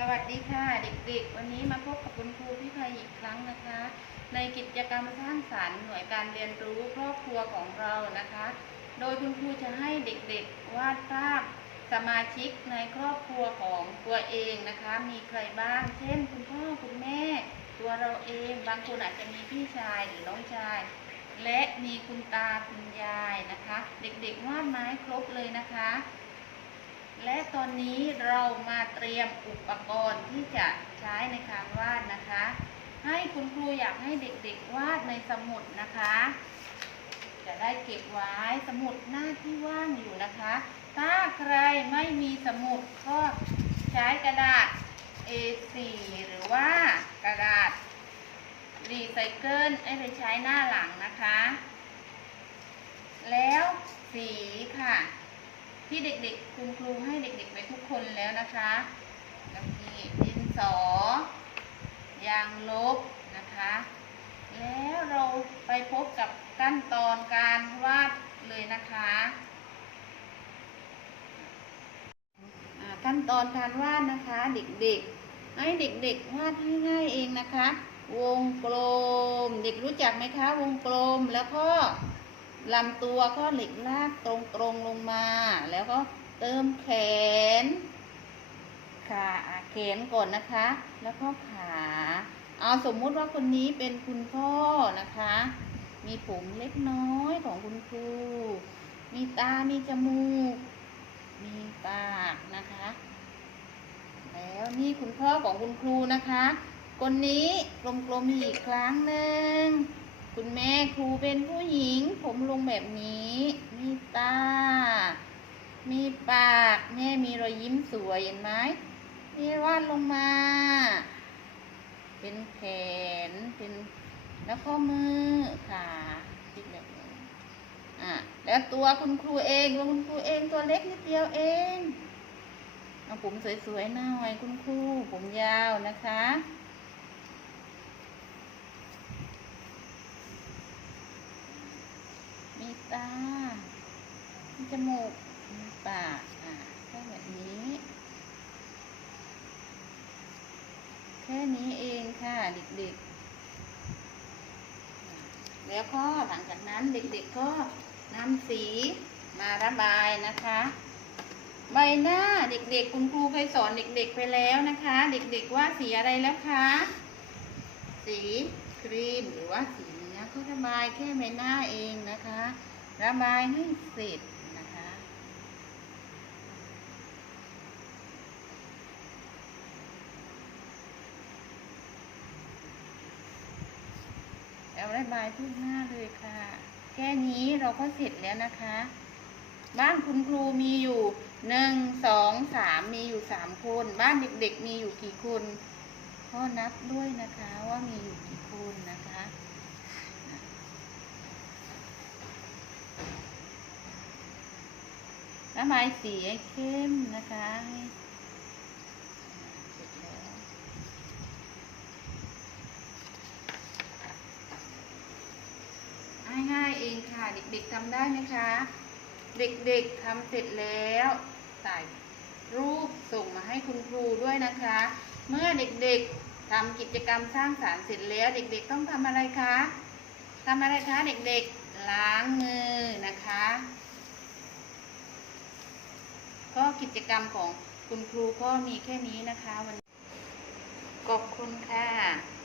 สวัสดีค่ะเด็กๆ วันนี้มาพบกับคุณครูพี่ภัยอีกครั้งนะคะ ในกิจกรรมสร้างสรรค์หน่วยการเรียนรู้ครอบครัวของเรานะคะ โดยคุณครูจะให้เด็กๆวาดภาพสมาชิกในครอบครัวของตัวเองนะคะ มีใครบ้าง เช่น คุณพ่อคุณแม่ ตัวเราเองบางคนอาจจะมีพี่ชายหรือน้องชาย และมีคุณตาคุณยายนะคะ เด็กๆวาดไม้ครบเลยนะคะ และตอนนี้เรามาเตรียมอุปกรณ์ที่จะใช้ในการวาดนะคะ ให้คุณครูอยากให้เด็กๆวาดในสมุดนะคะ จะได้เก็บไว้สมุดหน้าที่ว่างอยู่นะคะ ถ้าใครไม่มีสมุดก็ใช้กระดาษ A4 หรือว่ากระดาษรีไซเคิลให้ไปใช้หน้าหลังนะคะ แล้วสีค่ะ ที่เด็กๆ คุณครูให้เด็กๆไปทุกคนแล้วนะคะแล้วมีดินสอยางลบนะคะ แล้วเราไปพบกับขั้นตอนการวาดเลยนะคะขั้นตอนการวาดนะคะเด็กๆ ให้เด็กๆวาดให้ง่ายเองนะคะ วงกลม เด็กรู้จักไหมคะ วงกลมแล้วก็ ลำตัวก็หล็กลากตรงตรงๆลงมา แล้วก็เติมแขนขาแขนก่อนนะคะ แล้วก็ขา เอาสมมุติว่าคนนี้เป็นคุณพ่อนะคะ มีผมเล็กน้อยของคุณครู มีตา มีจมูก มีปากนะคะ แล้วนี่คุณพ่อของคุณครูนะคะ คนนี้กลมๆอีกครั้งหนึ่งคุณแม่ครูเป็นผู้หญิง ผม แบบนี้ มีตา มีปากแม่มีรอยยิ้มสวยเห็นไหมนี่วาดลงมา เป็นแขน เป็น แล้วก็มือขาติดแบบนี้อะ แล้วตัวคุณครูเองตัวคุณครูเองตัวเล็กนิดเดียวเองเอาผมสวยๆหน้าไว้คุณครูผมยาวนะคะ ตามีจมูกมีปาก อะแค่แบบนี้ แค่นี้เองค่ะ เด็กๆ แล้วก็หลังจากนั้นเด็กๆก็นำสีมาระบายนะคะใบหน้าเด็กๆ คุณครูเคยสอนเด็กๆไปแล้วนะคะ เด็กๆว่าสีอะไรแล้วคะ สีครีมหรือว่าสี เนื้อก็ระบายแค่ใบหน้าเองนะคะ ระบายให้เสร็จนะคะแล้วระบายทุกหน้าเลยค่ะ แค่นี้เราก็เสร็จแล้วนะคะ บ้านคุณครูมีอยู่หนึ่งสองสามมีอยู่สามคน บ้านเด็กๆมีอยู่กี่คนก็นับด้วยนะคะว่ามีอยู่กี่คนนะคะ ระบายสีเข้มนะคะง่ายๆเองค่ะ เด็กๆทำได้ไหมคะ เด็กๆทำเสร็จแล้วใส่รูปส่งมาให้คุณครูด้วยนะคะ เมื่อเด็กๆทำกิจกรรมสร้างสารรค์เสร็จแล้ว เด็กๆต้องทำอะไรคะทำอะไรคะเด็กๆ ล้างมือนะคะก็กิจกรรมของคุณครูก็มีแค่นี้นะคะวันขอบคุณค่ะ